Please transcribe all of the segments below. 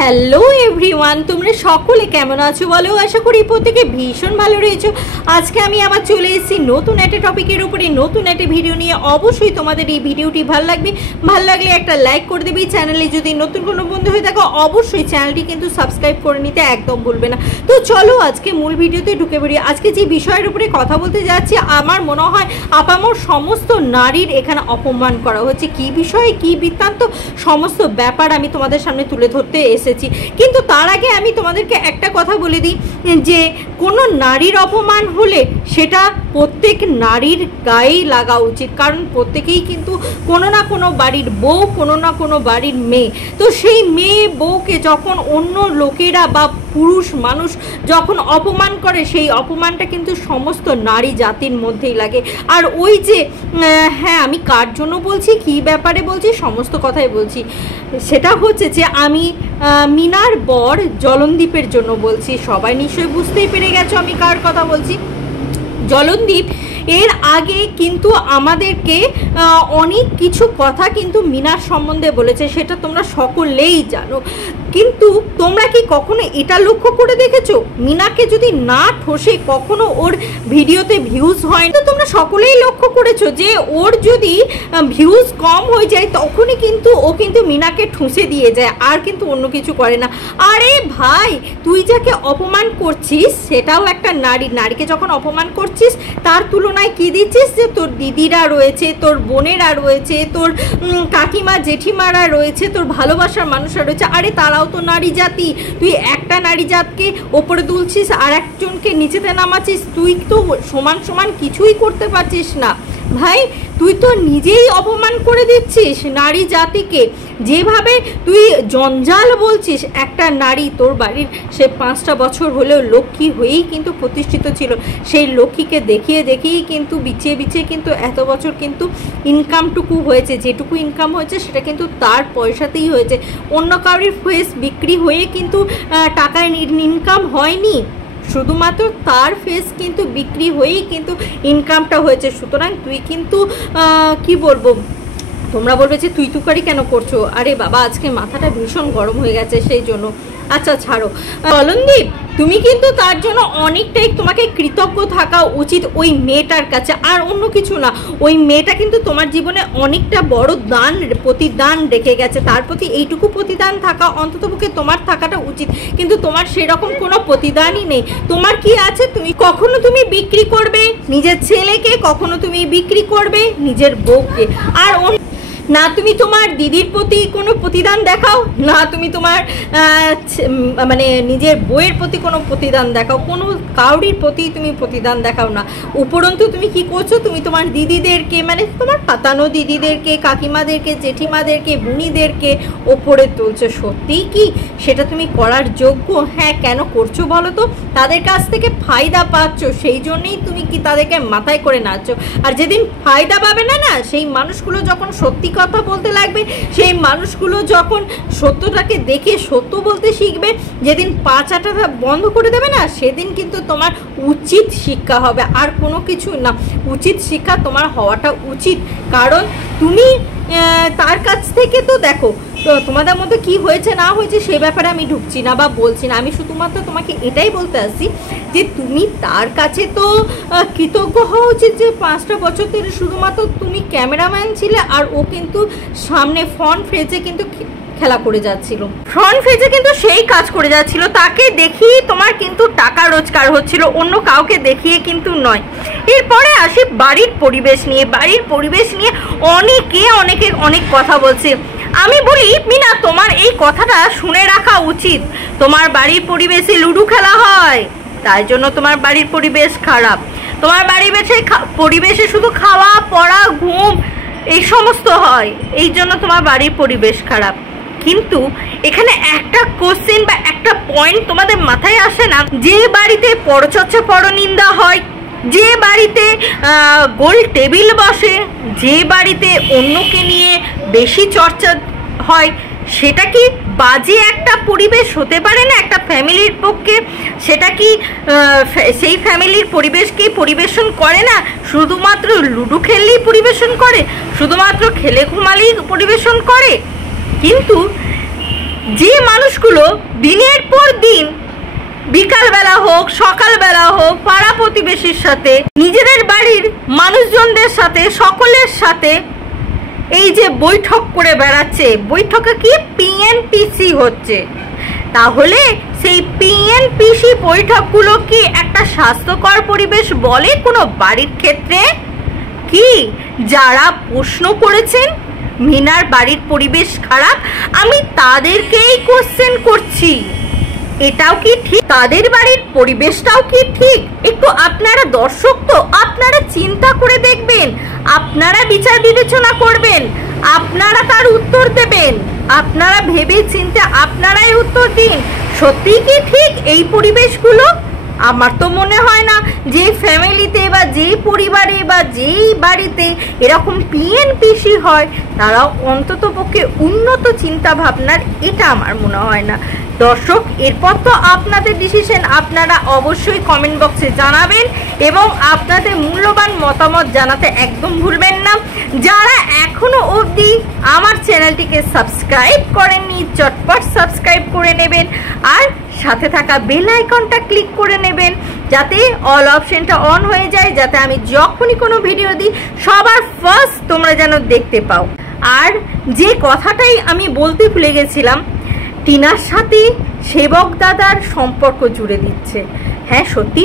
Hello everyone, তোমরা সকলে কেমন আছো বলো? আশা করি প্রত্যেকে ভীষণ ভালো রয়েছো। আজকে আমি আবার চলে এসেছি নতুন একটা টপিকের উপরে, নতুন একটা ভিডিও নিয়ে। অবশ্যই তোমাদের এই ভিডিওটি ভালো লাগবে, ভালো লাগলে একটা লাইক করে দেবে। চ্যানেলে যদি নতুন কোনো বন্ধু হয়ে থাকো অবশ্যই চ্যানেলটি কিন্তু সাবস্ক্রাইব করে নিতে একদম ভুলবে না। তো চলো আজকে মূল ভিডিওতে ঢুকে পড়ি। আজকে যে বিষয়ের উপরে কথা বলতে যাচ্ছি, আমার মনে হয় আপামর সমস্ত নারীর এখানে অপমান করা হচ্ছে। কি বিষয়ে, কি বৃত্তান্ত, সমস্ত ব্যাপার আমি তোমাদের সামনে তুলে ধরতে এসেছি। কিন্তু তার আগে আমি তোমাদেরকে একটা কথা বলে দিই যে কোনো নারীর অপমান হলে সেটা প্রত্যেক নারীর গায়েই লাগা উচিত, কারণ প্রত্যেকেই কিন্তু কোনো না কোনো বাড়ির বউ, কোনো না কোনো বাড়ির মেয়ে। তো সেই মেয়ে বউকে যখন অন্য লোকেরা বা পুরুষ মানুষ যখন অপমান করে, সেই অপমানটা কিন্তু সমস্ত নারী জাতির মধ্যেই লাগে। আর ওই যে হ্যাঁ, আমি কার জন্য বলছি, কী ব্যাপারে বলছি, সমস্ত কথাই বলছি। সেটা হচ্ছে যে আমি মিনার বর জলনদীপের জন্য বলছি। সবাই নিশ্চয়ই বুঝতেই পেরে গেছো আমি কার কথা বলছি। জলনদীপ এর আগে কিন্তু আমাদেরকে অনেক কিছু কথা কিন্তু মিনার সম্বন্ধে বলেছে, সেটা তোমরা সকলেই জানো। কিন্তু তোমরা কি কখনো এটা লক্ষ্য করে দেখেছো, মিনাকে যদি না ঠোসে কখনো ওর ভিডিওতে ভিউজ হয় না? তোমরা সকলেই লক্ষ্য করেছো যে ওর যদি ভিউজ কম হয়ে যায় তখনই কিন্তু ও কিন্তু মিনাকে ঠুসে দিয়ে যায়, আর কিন্তু অন্য কিছু করে না। আরে ভাই, তুই যাকে অপমান করছিস সেটাও একটা নারী। নারীকে যখন অপমান করছিস তার তুলনায় কি দিচ্ছিস যে তোর দিদিরা রয়েছে, তোর বোনেরা রয়েছে, তোর কাকিমা জেঠিমারা রয়েছে, তোর ভালোবাসার মানুষরা রয়েছে। আরে তারাও তো নারী জাতি। তুই একটা নারী জাতকে ওপরে তুলছিস আর একজনকে নিচেতে নামাচ্ছিস। তুই তো সমান সমান কিছুই করতে পারছিস না ভাই। তুই তো নিজেই অপমান করে দিচ্ছিস নারী জাতিকে। যেভাবে তুই জঞ্জাল বলছিস, একটা নারী তোর বাড়ির সে 5টা বছর হলেও লক্ষ্মী হয়েই কিন্তু প্রতিষ্ঠিত ছিল। সেই লক্ষ্মীকে দেখিয়ে দেখিয়েই কিন্তু বিছিয়ে বিছিয়ে কিন্তু এত বছর কিন্তু ইনকামটুকু হয়েছে। যেটুকু ইনকাম হয়েছে সেটা কিন্তু তার পয়সাতেই হয়েছে। অন্য কারোর ফেস বিক্রি হয়ে কিন্তু টাকায় ইনকাম হয়নি, শুধুমাত্র তার ফেস কিন্তু বিক্রি হয়েই কিন্তু ইনকামটা হয়েছে। সুতরাং তুই কিন্তু কি বলবো, তোমরা বলবে যে তুই তুকারি কেন করছো। আরে বাবা, আজকে মাথাটা ভীষণ গরম হয়ে গেছে সেই জন্য। আচ্ছা ছাড়ো। জলনদীপ, তুমি কিন্তু তার জন্য অনেকটাই তোমাকে কৃতজ্ঞ থাকা উচিত ওই মেয়েটার কাছে, আর অন্য কিছু না। ওই মেয়েটা কিন্তু তোমার জীবনে অনেকটা বড় প্রতিদান রেখে গেছে। তার প্রতি এইটুকু প্রতিদান থাকা অন্ততপক্ষে তোমার থাকাটা উচিত, কিন্তু তোমার সেরকম কোনো প্রতিদানই নেই। তোমার কি আছে? কখনো তুমি বিক্রি করবে নিজের ছেলেকে, কখনো তুমি বিক্রি করবে নিজের বউকে, আর না তুমি তোমার দিদির প্রতি কোনো প্রতিদান দেখাও, না তুমি তোমার মানে নিজের বইয়ের প্রতি কোনো প্রতিদান দেখাও। কোনো কাউরির প্রতি তুমি প্রতিদান দেখাও না। উপরন্তু তুমি কি করছো, তুমি তোমার দিদিদেরকে, মানে তোমার পাতানো দিদিদেরকে, কাকিমাদেরকে, জেঠিমাদেরকে, বুনিদেরকে ওপরে তুলছো। সত্যিই কি সেটা তুমি করার যোগ্য? হ্যাঁ, কেন করছো বলো তো? তাদের কাছ থেকে ফায়দা পাচ্ছ, সেই জন্যই তুমি কি তাদেরকে মাথায় করে নাচছো। আর যেদিন ফায়দা পাবে না, সেই মানুষগুলো যখন সত্যি কথা বলতে লাগবে, সেই মানুষগুলো যখন সত্যটাকে দেখে সত্য বলতে শিখবে, যেদিন পা চাটাটা বন্ধ করে দেবে না, সেদিন কিন্তু তোমার উচিত শিক্ষা হবে, আর কোনো কিছু না। উচিত শিক্ষা তোমার হওয়াটা উচিত, কারণ তুমি তার কাছ থেকে তো দেখো তো তোমাদের মধ্যে কি হয়েছে না হয়েছে সে ব্যাপারে আমি ঢুকছি না বা বলছি না। আমি শুধুমাত্র তোমাকে এটাই বলতে আসছি যে তুমি তার কাছে তো কৃতজ্ঞ হওয়া উচিত যে 5টা বছর ধরে শুধুমাত্র তুমি ক্যামেরাম্যান ছিলে, আর ও কিন্তু সামনে ফ্রন্ট ফেজে কিন্তু খেলা করে যাচ্ছিল, ফ্রন্ট ফেজে কিন্তু সেই কাজ করে যাচ্ছিল। তাকে দেখিয়ে তোমার কিন্তু টাকা রোজগার হচ্ছিল, অন্য কাউকে দেখিয়ে কিন্তু নয়। এরপরে আসি বাড়ির পরিবেশ নিয়ে। বাড়ির পরিবেশ নিয়ে অনেকে অনেক কথা বলছে। আমি বলি মিনা, তোমার এই কথাটা শুনে রাখা উচিত। তোমার বাড়ির পরিবেশে লুডো খেলা হয়, তাই জন্য তোমার বাড়ির পরিবেশ খারাপ। তোমার বাড়ির পরিবেশে শুধু খাওয়া পড়া ঘুম এই সমস্ত হয়, এই জন্য তোমার বাড়ির পরিবেশ খারাপ। কিন্তু এখানে একটা কোশ্চেন বা একটা পয়েন্ট তোমাদের মাথায় আসে না, যে বাড়িতে পরচর্চা পরনিন্দা হয়, যে বাড়িতে গোল টেবিল বসে, যে বাড়িতে অন্যকে নিয়ে বেশি চর্চা হয়, সেটা কি বাজে একটা পরিবেশ হতে পারে না একটা ফ্যামিলির পক্ষে? সেটা কি সেই ফ্যামিলির পরিবেশকে পরিবেশন করে না? শুধুমাত্র লুডো খেললেই পরিবেশন করে, শুধুমাত্র খেলে ঘুমালেই পরিবেশন করে? কিন্তু যে মানুষগুলো দিনের পর দিন বিকালবেলা হোক সকালবেলা হোক পাড়া প্রতিবেশীর সাথে নিজেদের বাড়ির মানুষজনদের সাথে সকলের সাথে এই যে বৈঠক করে বেড়াচ্ছে, বৈঠকে কি পিএনপিসি হচ্ছে, তাহলে সেই পিএনপিসি বৈঠকগুলো কি একটা স্বাস্থ্যকর পরিবেশ বলে কোনো বাড়ির ক্ষেত্রে? কি যারা প্রশ্ন করেছেন মিনার বাড়ির পরিবেশ খারাপ, আমি তাদেরকেই কোশ্চেন করছি, এটাও কি ঠিক? তাদের বাড়ির পরিবেশটাও কি ঠিক? একটু আপনারা দর্শক তো, আপনারা চিন্তা করে দেখবেন, আপনারা বিচার বিবেচনা করবেন, আপনারা তার উত্তর দেবেন, আপনারা ভেবে চিন্তে আপনারাই উত্তর দিন। সত্যি কি ঠিক এই পরিবেশগুলো? আমার তো মনে হয় না যে ফ্যামিলিতে বা যে পরিবারে বা যেই বাড়িতে এরকম পিএনপিসি হয় তারা অন্তত পক্ষে উন্নত চিন্তা ভাবনার, এটা আমার মনে হয় না। দর্শক, এরপর তো আপনাদের ডিসিশন, আপনারা অবশ্যই কমেন্ট বক্সে জানাবেন এবং আপনাদের মূল্যবান মতামত জানাতে একদম ভুলবেন না। যারা এখনো অবধি আমার চ্যানেলটিকে সাবস্ক্রাইব করেননি চটপট সাবস্ক্রাইব করে নেবেন আর সাথে থাকা বেল আইকনটা ক্লিক করে নেবেন যাতে অল অপশনটা অন হয়ে যায়, যাতে আমি যখনই কোনো ভিডিও দিই সবার ফার্স্ট তোমরা যেন দেখতে পাও। আর যে কথাটাই আমি বলতে ভুলে গেছিলাম, টিনার সাথে সেবক দাদার সম্পর্ক জুড়ে দিচ্ছে। হ্যাঁ সত্যি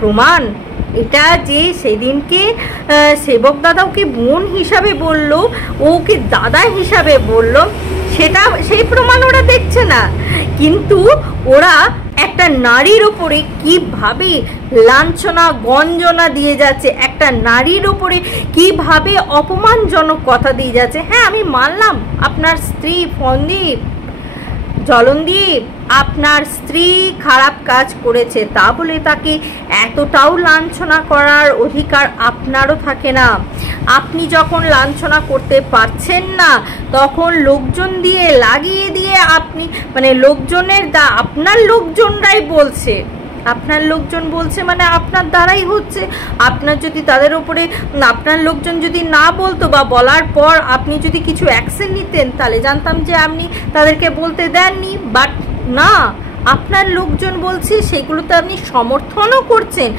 প্রমাণ এটা যে সেদিনকে সেবক দাদা ওকে বোন হিসাবে বলল, ওকে দাদা হিসাবে বলল, সেটা সেই প্রমাণ ওরা দেখছে না, কিন্তু ওরা একটা নারীর ওপরে কিভাবে লাঞ্ছনা গঞ্জনা দিয়ে যাচ্ছে, একটা নারীর ওপরে কিভাবে অপমানজনক কথা দিয়ে যাচ্ছে। হ্যাঁ আমি মানলাম আপনার স্ত্রী ফন্দীপ, জলনদীপ, আপনার স্ত্রী খারাপ কাজ করেছে, তা বলে তাকে এতটাও লাঞ্ছনা করার অধিকার আপনারও থাকে না। আপনি যখন লাঞ্ছনা করতে পারছেন না তখন লোকজন দিয়ে লাগিয়ে দিয়ে আপনি মানে লোকজনের আপনার লোকজনরাই বলছে, আপনার লোকজন বলছে মানে আপনার দ্বারাই হচ্ছে। আপনার যদি তাদের উপরে আপনার লোকজন যদি না বলতো বা বলার পর আপনি যদি কিছু অ্যাকশন নিতেন তাহলে জানতাম যে আপনি তাদেরকে বলতে দেননি, বাট না, আপনার লোকজন বলছে সেগুলোতে আপনি সমর্থনও করছেন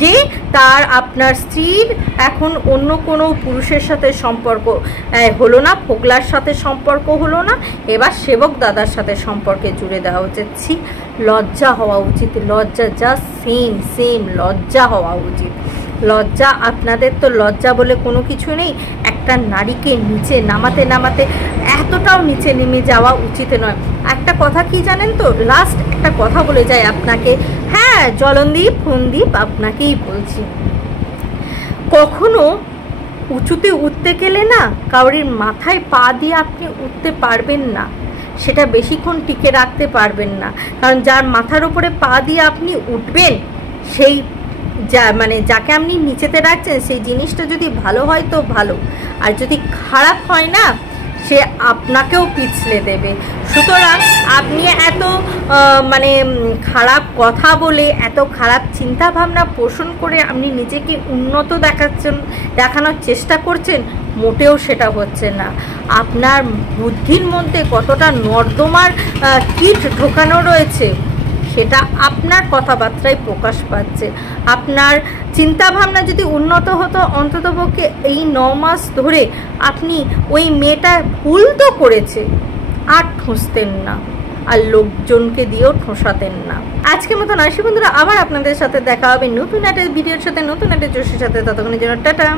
যে তার আপনার স্ত্রীর এখন অন্য কোনো পুরুষের সাথে সম্পর্ক হলো না, ফোগলার সাথে সম্পর্ক হলো না, এবার সেবক দাদার সাথে সম্পর্কে জুড়ে দেওয়া উচিত। ছি, লজ্জা হওয়া উচিত, লজ্জা, জাস্ট সেম লজ্জা হওয়া উচিত। লজ্জা, আপনাদের তো লজ্জা বলে কোনো কিছু নেই। একটা নারীকে নিচে নামাতে এতটাও নিচে নেমে যাওয়া উচিত নয়। একটা কথা কি জানেন তো, লাস্ট একটা কথা বলে যাই আপনাকে, হ্যাঁ জলনদীপ ফন্দীপ আপনাকেই বলছি, কখনো উঁচুতে উঠতে গেলে না কাউরির মাথায় পা দিয়ে আপনি উঠতে পারবেন না, সেটা বেশিক্ষণ টিকে রাখতে পারবেন না, কারণ যার মাথার উপরে পা দিয়ে আপনি উঠবেন সেই যাকে আপনি নিচেতে রাখছেন সেই জিনিসটা যদি ভালো হয় তো ভালো, আর যদি খারাপ হয় না সে আপনাকেও পিছলে দেবে। সুতরাং আপনি এত খারাপ কথা বলে এত খারাপ চিন্তা ভাবনা পোষণ করে আপনি নিজেকে উন্নত দেখানোর চেষ্টা করছেন, মোটেও সেটা হচ্ছে না। আপনার বুদ্ধির মধ্যে কতটা নর্দমার কীট ঢোকানো রয়েছে সেটা আপনার কথাবার্তায় প্রকাশ পাচ্ছে। আপনার চিন্তাভাবনা যদি উন্নত হতো অন্ততপক্ষে এই 9 মাস ধরে আপনি ওই মেয়েটা ভুল তো করেছে আর ঠুসতেন না, আর লোকজনকে দিয়েও ঠোসাতেন না। আজকের মতন আসি বন্ধুরা, আবার আপনাদের সাথে দেখা হবে নতুন একটা ভিডিওর সাথে, নতুন একটা জোশের সাথে। ততক্ষণের জন্য টাটা।